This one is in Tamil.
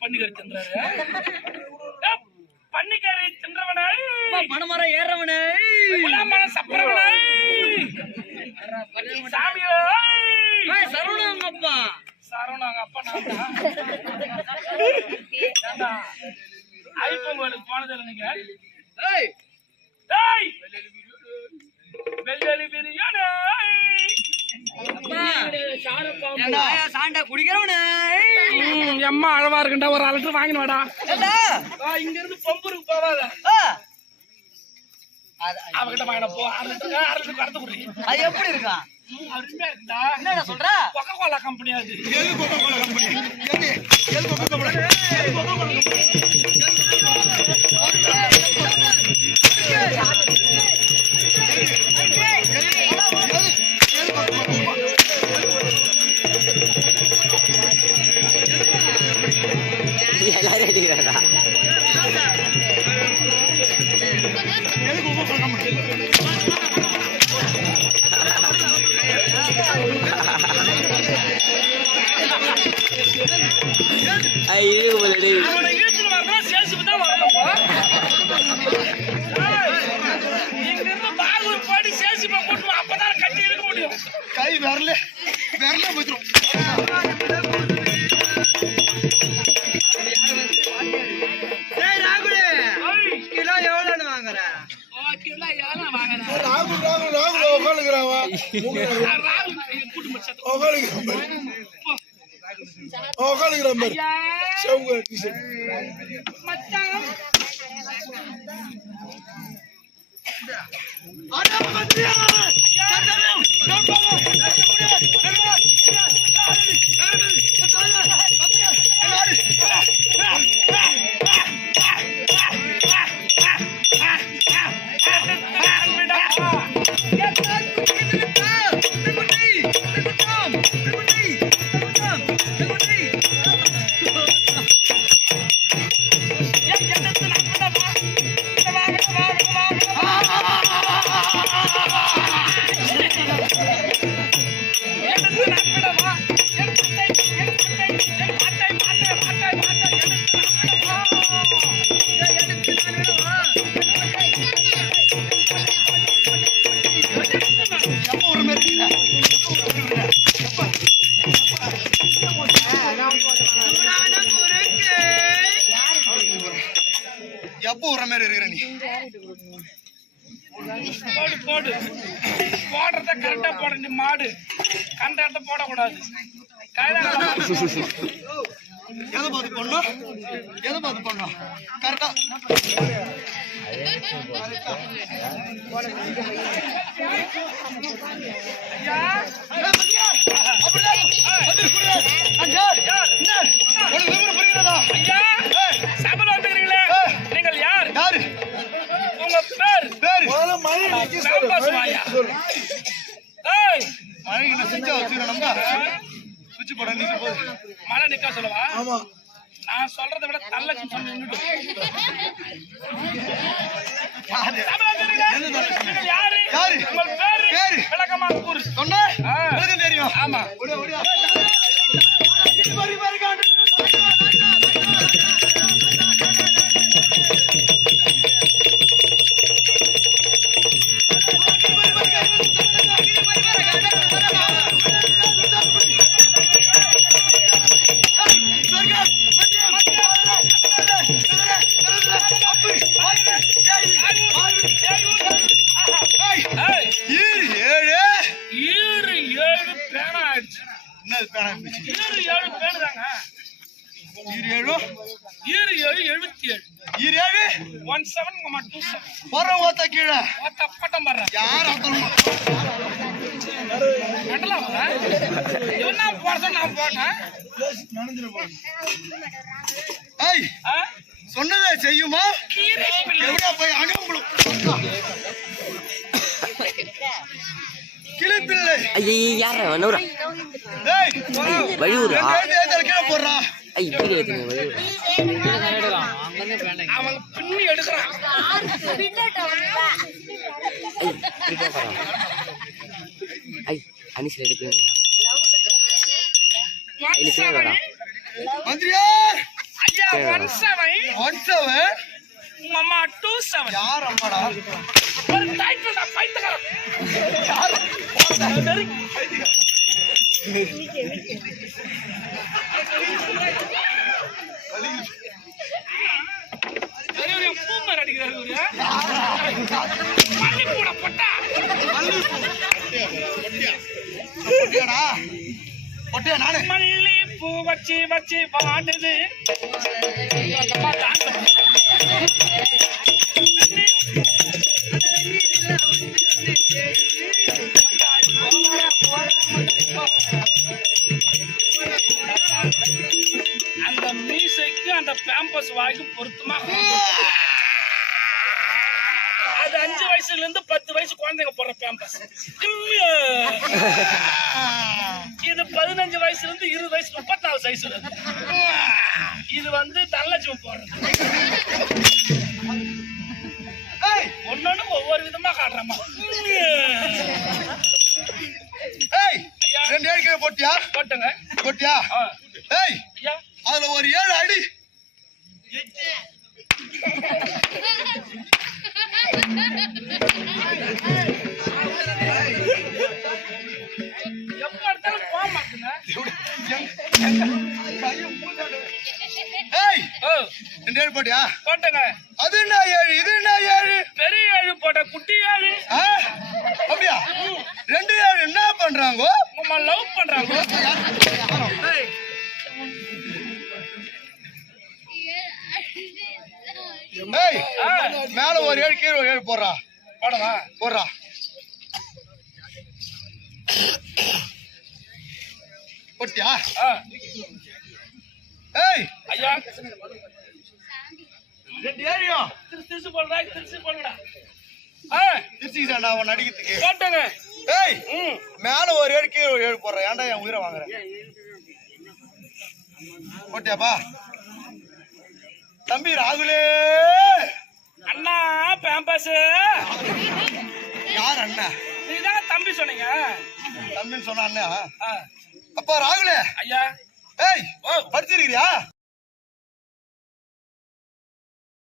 பன்னிக்கறி தின்றாரு. பன்னிக்கறி தின்றவனை பணமரம் ஏறவனை குலாமர சப்பரவனை சாமியோ சரவணங்க அப்பா சரவணங்க அப்பா நான் ஐபொங்கலுக்கு போனதில்லை நீங்க. வெள்ளி பிரியாணி சாண்டா குடிக்கிறவனே எம்மா அழவா இருக்குண்டா ஒரு அலட்டு வாங்கினவாடா. இங்க இருந்து பம்பூருக்கு போவாத அவகிட்ட வாங்கின போ. அரை கடத்து குடிங்க. அது எப்படி இருக்கா? அருமையா இருக்குடா. என்ன சொல்ற? கொக்கோ கோலா கம்பெனி அது. எல்லாரும் அடிக்கிறாடா. கை வரல வரல போயிடும். கிலோ எவ்வளோன்னு வாங்குற? எப்போ ஒரு மாதிரி இருக்கிற நீ போடு போடு போடுறத கரெக்டா போட. நீ மாடு கண்ட இடத்த போடக்கூடாது. எதை பார்த்து பண்ணோம் எதை பார்த்து பண்ணோம் கரெக்டா புரிகிறதா? சபதம் வந்துக்கிறீங்களே, நீங்கள் யார்? யாரு உங்க பேர்? மழை சுவிட்சா வச்சுக்கிறோம். நம்ம சுவிட்ச் போட நிக்க போகுது. மழை நிக்க சொல்லவா? ஆமா நான் சொல்றதை விட தள்ளச்சு சொன்ன யாரு? யாரு உங்கள் பேரு விளக்கமா கூறு. சொன்னா தெரியும். ஆமா சொன்னதே செய்யுமா? போய் அனுப்பணும் கிளிப்பிள்ளை யார வழியூரா போடுறா. அவன் பின்னி எடுக்கிறான். அனிஷ் எடுக்க மந்திரியார் 17 17 மாமா 27 யார் அம்மாடா ஒரு டைட்டில் தான் பைத்தியக்காரன் யார் பூமர் அடிக்கிறாரு மல்லிப்பூட பொட்டா பொட்டியாடா பொட்டியா நானு மல்லிப்பூ வச்சு வச்சு பாடுது அந்த மீசைக்கு அந்த பேம்பஸ் வாய்க்கு பொருத்தமா அது 5 வயசுல இருந்து 10 வயசு குழந்தைங்க போடுற பேம்பஸ் இது 15 வயசுல இருந்து 20 வயசு 34 வயசுல இது வந்து தனலட்சுமி போடுறது ஒன்னொன்னு ஒவ்வொரு விதமா காட்டுறமா ஏய் 2 ஏழு கீழே போட்டியா போட்டுங்க போட்டியா ஏய் ஐயா அதுல ஒரு 7 அடி எப்ப எடுத்தாலும் போக மாட்டேங்க ஏய் 2 ஏழு போட்டியா போட்டுங்க அது என்ன 7 இது என்ன 7 பெரிய ஏழு போட்ட குட்டி ஏழு அப்படியா 2 ஏழு என்ன பண்றாங்க உமா லவ் பண்றாங்க ஏய் மேல ஒரு 7 கீழே ஒரு 7 போடுறா போடவா போடுறா போட்டியா ஏய் ஐயா 2 ஏழியும் திருச்சி போடுறா திருச்சி போடுடா திருச்சிக்கிட்டா நான் நடிக்கிறதுக்கு போட்டுங்க ஏய் மேல ஒரு 7 கீழே ஒரு 7 போடுறேன் ஏன்டா என் உயிரை வாங்குறேன் போட்டியாப்பா தம்பி ராகுலே அண்ணா பேம்பஸ் யார் அண்ணா நீதான் தம்பி சொன்னீங்க தம்பின்னு சொன்ன அண்ணா அப்பா ராகுலே ஐயா ஏய் படிச்சிருக்கிறியா